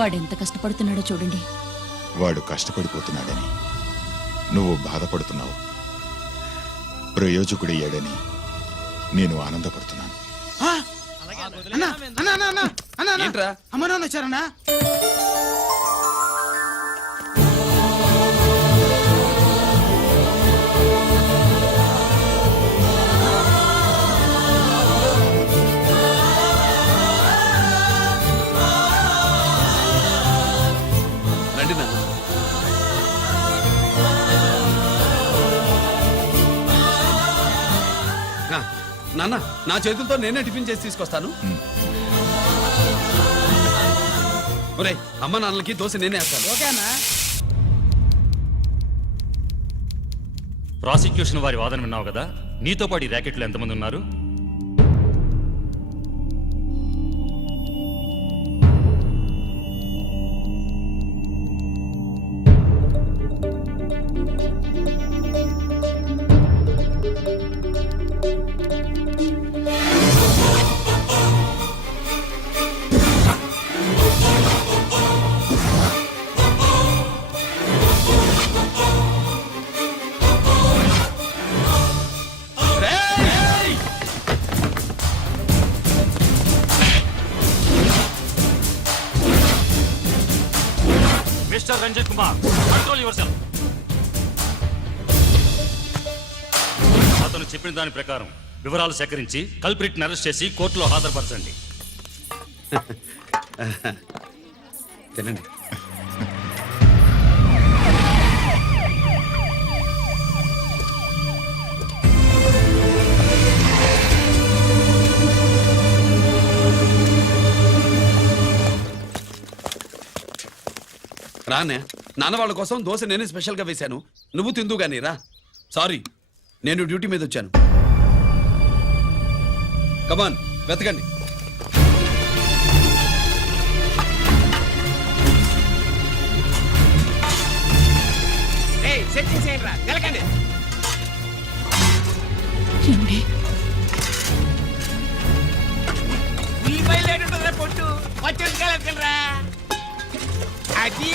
వాడెంత కష్టపడుతున్నాడో చూడండి. వాడు కష్టపడిపోతున్నాడని నువ్వు బాధపడుతున్నావు. ప్రయోజకుడయ్యాడని నేను ఆనందపడుతున్నాను. అమ్మ నాన్న వచ్చారన్నా? రండి నాన్న. నాన్న, నా చేతులతో నేనే టిఫిన్ చేసి తీసుకొస్తాను. ఒరే, అమ్మ నాన్నలకి దోశ నేనే వేస్తాను. ఓకేనా? ప్రాసిక్యూషన్ వారి వాదన విన్నావు కదా. నీతో పాటు ఈ ర్యాకెట్లో ఎంతమంది ఉన్నారు? Mister Ranjit Kumar, control yourself. అతను చెప్పిన దాని ప్రకారం వివరాలు సేకరించి కల్ప్రిట్ని అరెస్ట్ చేసి కోర్టులో హాజరుపరచండి. తినండి. రానే, నాన్న వాళ్ళ కోసం దోశ నేనే స్పెషల్గా వేశాను. నువ్వు తిందు గానీ రా. సారీ, నేను డ్యూటీ మీద వచ్చాను. కమాన్, వెతకండి. పొట్టు వచ్చేరా అది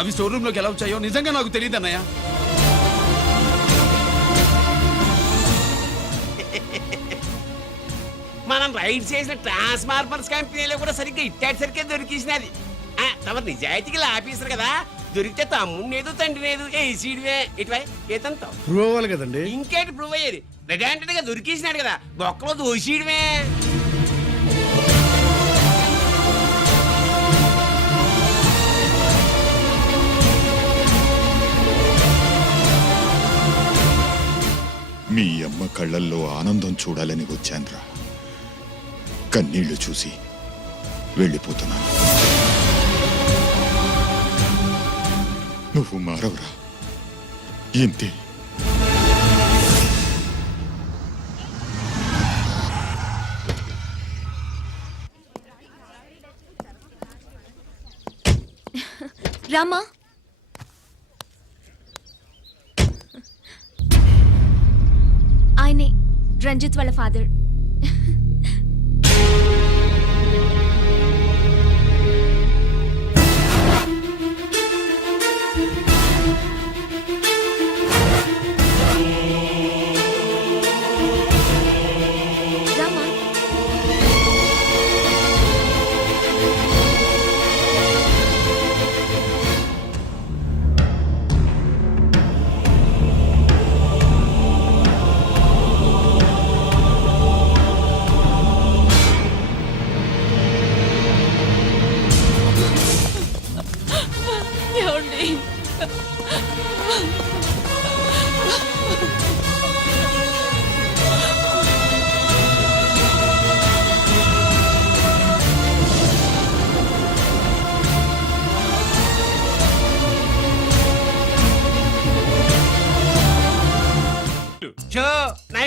అవి స్టోర్ రూమ్ లోకి ఎలా వచ్చాయో నిజంగా నాకు తెలియదు అన్నయ్య. మనం రైడ్ చేసిన ట్రాన్స్ఫార్మర్స్ కంపెనీలో కూడా సరిగ్గా ఇట్టాడు సరిగ్గా దొరికేసినది. తమ నిజాయితీగా ఆఫీసర్ కదా, దొరికితే తమ్ముడు తండ్రి లేదు ఏసీడివే ఇటువై ఏతంతో ప్రూవ్ అవ్వాలి కదండి. ఇంకేంటి ప్రూవ్ అయ్యేది? రెడ్ హ్యాండెడ్ గా దొరికేసినాడు కదా, బొక్కలో దోషీడమే. మీ అమ్మ కళ్ళల్లో ఆనందం చూడాలని వచ్చాన్రా. కన్నీళ్లు చూసి వెళ్ళిపోతున్నాను. నువ్వు మారవురా, ఇంతే. రామా, ఆయనే రంజిత్ వాళ్ళ ఫాదర్.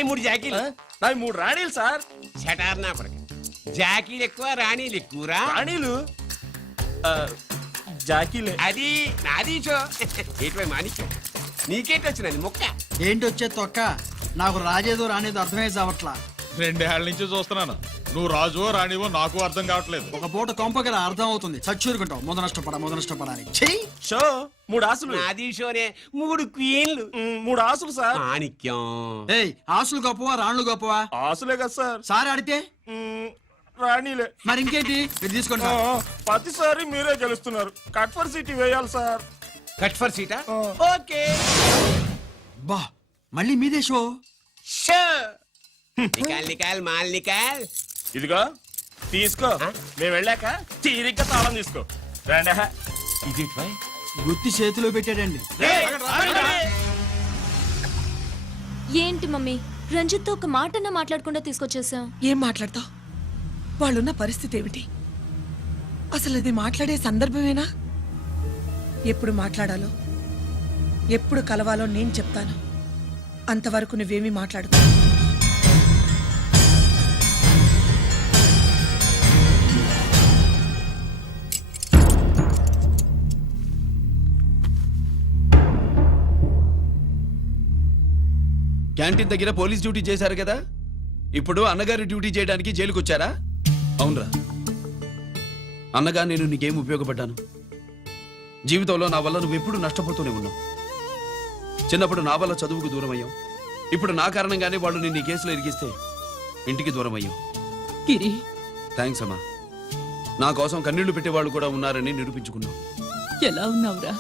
నాయి 3 జాకీలు నాకు 3 రాణీలు సార్. షటార్ నా కొడుకు. జాకీలు ఎక్కువ రాణీలు ఎక్కువరా. రాణీలు జాకీలే. అది నాది షో. ఏటివై మాణిక్యం నీకేంటి వచ్చినది మొక్క? ఏంటి వచ్చే తొక్క? నాకు రాజేదో రానేదో అర్థమే చావట్లా. 2 ఏళ్ల నుంచి చూస్తున్నాను. నువ్వు రాజువో రాణివో నాకు అర్థం కావట్లేదు. ఒక పూట కొంపగల అర్థం అవుతుంది. చచ్చూరుకుంటావు. మొద నష్టపడాలి. చెయ్యి. షో 3 ఆసులు. నాది షోనే 3 క్వీన్లు. 3 ఆసులు సార్. మాణిక్యం ఏయ్, ఆసులు గొప్పవా రాణులు గొప్పవా? ఆసులే కదా సార్. సారి ఆడితే రాణీలే. మరి ఇంకేంటి? మీరు తీసుకోండి సార్. ప్రతిసారి మీరే గెలుస్తున్నారు. కట్ ఫర్ సిటీ వేయాలి సార్. కట్ ఫర్ సీటా? ఓకే. బా, మళ్ళీ మీదే షో. షో నికాల్ నికాల్ మాల్ నికాల్. ఇదిగో తీసుకో. మేము వెళ్ళాక తీరిగ్గా తాళం తీసుకో. రండి. ఇది గుత్తి చేతిలో పెట్టాడండి. ఏంటి మమ్మీ, రంజిత్తో ఒక మాటన్నా మాట్లాడకుండా తీసుకొచ్చేసాం. ఏం మాట్లాడతావు? వాళ్ళున్న పరిస్థితి ఏమిటి? అసలు అది మాట్లాడే సందర్భమేనా? ఎప్పుడు మాట్లాడాలో ఎప్పుడు కలవాలో నేను చెప్తాను. అంతవరకు నువ్వేమీ మాట్లాడుకో. క్యాంటీన్ దగ్గర పోలీస్ డ్యూటీ చేశారు కదా, ఇప్పుడు అన్నగారి డ్యూటీ చేయడానికి జైలుకి వచ్చారా? అవునరా అన్నగా, నేను నీకేం ఉపయోగపడ్డాను? జీవితంలో నా వల్ల నువ్వు ఎప్పుడు నష్టపోతూనే ఉన్నావు. చిన్నప్పుడు నా వల్ల చదువుకు దూరం అయ్యావు. ఇప్పుడు నా కారణంగానే వాళ్ళు నిన్ను ఈ కేసులో ఇరిగిస్తే ఇంటికి దూరం అయ్యావు. గిరి, థ్యాంక్స్ అమ్మా. నా కోసం కన్నీళ్లు పెట్టేవాళ్ళు కూడా ఉన్నారని నిరూపించుకున్నావు. ఎలా ఉన్నావురా?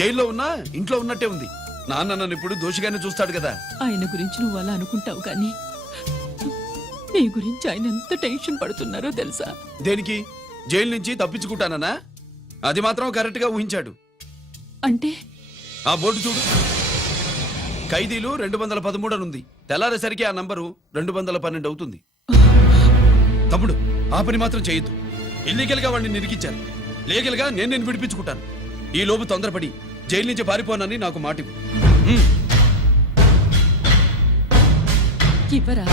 జైల్లో ఉన్నా ఇంట్లో ఉన్నట్టే ఉంది. నాన్న నన్ను ఇప్పుడు దోషిగానే చూస్తాడు కదా. ఆయన గురించి నువ్వు అలా అనుకుంటావు, కానీ నీ గురించి ఆయన ఎంత టెన్షన్ పడుతున్నారో తెలుసా? దేనికి? జైలు నుంచి తప్పించుకుంటానన్నా? అది మాత్రం కరెక్ట్ గా ఊహించాడు. అంటే ఆ బోర్డు చూడు, ఖైదీలు 213 అని ఉంది. తెల్లారేసరికి ఆ నంబరు 212 అవుతుంది. తమ్ముడు, ఆ పని మాత్రం చేయొద్దు. ఇల్లీగల్ గా వాడిని నిరికించారు. లీగల్ గా నేను విడిపించుకుంటాను. ఈ లోపు తొందరపడి జైలు నుంచి పారిపోనని నాకు మాట ఇవ్వు. ఇవ్వరా?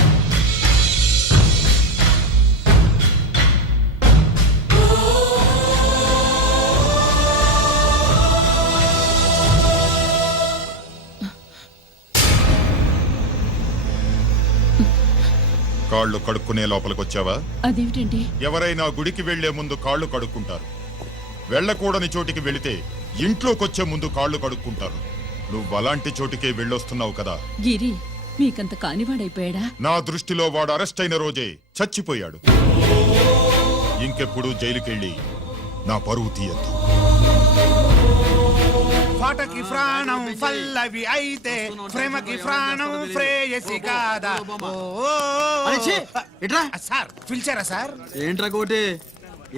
కాళ్ళు కడుక్కునే లోపలికొచ్చావా? అదేమిటండి? ఎవరైనా గుడికి వెళ్లే ముందు కాళ్ళు కడుక్కుంటారు. వెళ్ళకూడని చోటికి వెళితే ఇంట్లోకొచ్చే ముందు కాళ్ళు కడుక్కుంటారు. నువ్వు అలాంటి చోటికే వెళ్ళొస్తున్నావు కదా. గిరి, మీకంత కానివాడైపోయాడా? నా దృష్టిలో వాడు అరెస్ట్ అయిన రోజే చచ్చిపోయాడు. ఇంకెప్పుడు జైలుకెళ్ళి నా పరువు తీయద్దు. పాటకి ప్రాణం పల్లవి అయితే ప్రేమకి ప్రాణం ప్రేయసి కాదా? ఇట్రా సార్, పిలిచారా సార్? ఏంట్రా కోటి,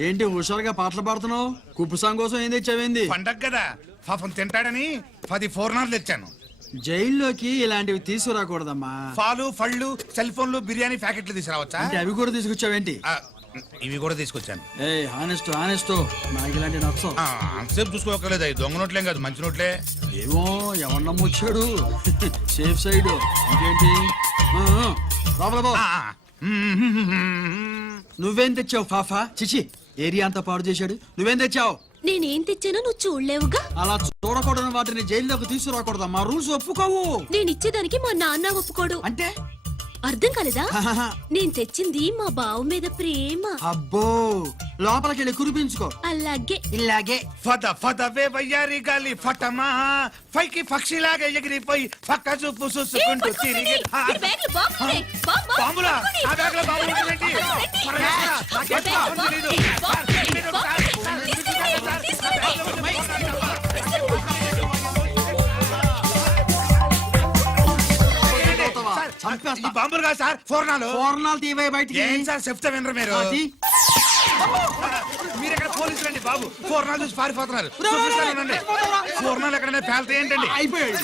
ఏంటి హుషారుగా పాటలు పాడుతున్నావు? కుప్పు సాంగ్ కోసం ఏం తెచ్చావేంది? పండగ కదా, పాపం తింటాడని 10 4 తెచ్చాను. జైల్లోకి ఇలాంటివి తీసుకురాకూడదమ్మా. పాలు, పళ్ళు, సెల్ ఫోన్లు, బిర్యానీ ప్యాకెట్లు తీసుకురావచ్చా? అంటే అవి కూడా తీసుకొచ్చావేంటి? ఇవి కూడా తీసుకొచ్చాను. ఏ హానెస్ట్ నాకు ఇలాంటి నచ్చవు. అంతసేపు చూసుకోకలేదు. అవి దొంగ నోట్లేం కాదు, మంచి నోట్లే. ఏమో ఎవరు నమ్మొచ్చాడు. Safe side. ఇంకేంటి? లోపల పో. నువ్వేం తెచ్చావు ఫాఫా? చిచి, ఏరియా అంతా పాడు చేశాడు. నువ్వేం తెచ్చావు? నేనేం తెచ్చానో నువ్వు చూడలేవుగా. అలా చూడకూడని వాటిని జైల్లోకి తీసుకురాకూడదా? మా రూల్స్ ఒప్పుకోవు. నేను ఇచ్చేదానికి మా నాన్న ఒప్పుకోడు. అంటే అర్థం కాలేదా? నేను తెచ్చింది మా బావు మీద ప్రేమ. అబ్బో, లోపలికి వెళ్ళి కురిపించుకో. అలాగే ఇలాగే ఫద ఫదవే వయ్యారి గాలి ఫటమా, పైకి పక్షిలాగా ఎగిరిపోయి పక్క చూపు చూసుకుంటూ తిరిగి. బాంబులా? ఆ బ్యాగ్ లో బాంబులు ఉంటుందేంటి? ఈ బాంబులు కాదు సార్, ఫోర్నాలు. ఫోర్నాలు తీవే బయటికి. ఏం సార్ చెప్తే వినరు మీరు? మీరు ఎక్కడ పోలీసులు అండి బాబు? ఫోర్నాలు చూసి పారిపోతున్నారు. చూపిస్తానండి. ఫోర్నాలు ఎక్కడైనా పేల్తే ఏంటండి? అయిపోయాడు.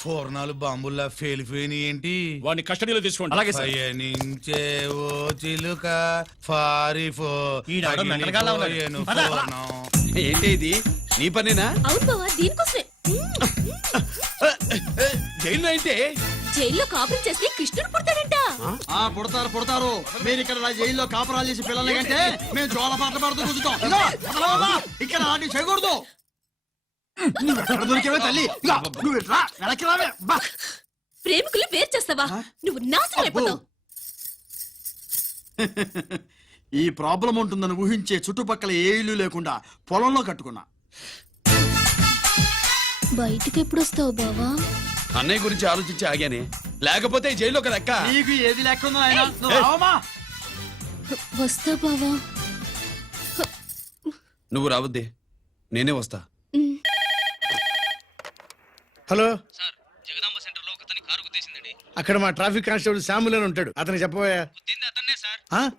ఫోర్నాలు బాంబుల్లా ఫేలిపోయినాయి ఏంటి? వాడిని కస్టడీలో తీసుకోండి. అలాగే సార్. పయనించే ఓ చిలుక ఫారిఫో ఈడాడో మెంటల్గాళ్ళ ఉన్నాడు. పగిలిపోయేను పద. ఫోర్నం. ఏంటి ఇది నీ పనేనా? అవును బావా దీనికోసమే జైల్లో అయితే జైల్లో కాపురం చేస్తే కృష్ణుడు పుడతాడంట. పుడతారు మీరు ఇక్కడ నా జైల్లో కాపురాలు చేసి పిల్లల కంటే మేము జోల పాటలు పాడుతూ కూర్చుంటాం ఇదిగో, వదలవా బాబా, ఇక్కడ అలాంటివి చేయకూడదు. నువ్వు ఎక్కడ దొరికావే తల్లి? ఇదిగో, నువ్వు ఇట్రా, వెనక్కి రావే. బా. ప్రేమికులు వేరు చేస్తావా? నువ్వు నాశనం అయిపోతావు. ఈ ప్రాబ్లం ఉంటుందని ఊహించే చుట్టుపక్కల ఏ ఇల్లు లేకుండా పొలంలో కట్టుకున్నా. బయటికి ఎప్పుడు వస్తావు బావా? అన్నయ్య గురించి ఆలోచించి ఆగానే, లేకపోతే ఈ జైల్లో ఒక లెక్క. నీకు ఏది లేకుండా ఆయన నువ్వు రావమ్మా. వస్తా బావా. నువ్వు రావద్దే, నేనే వస్తా. హలో అక్కడ మా ట్రాఫిక్ కానిస్టేబుల్ శామ్యుల్ అని ఉంటాడు, అతను చెప్పబోయా.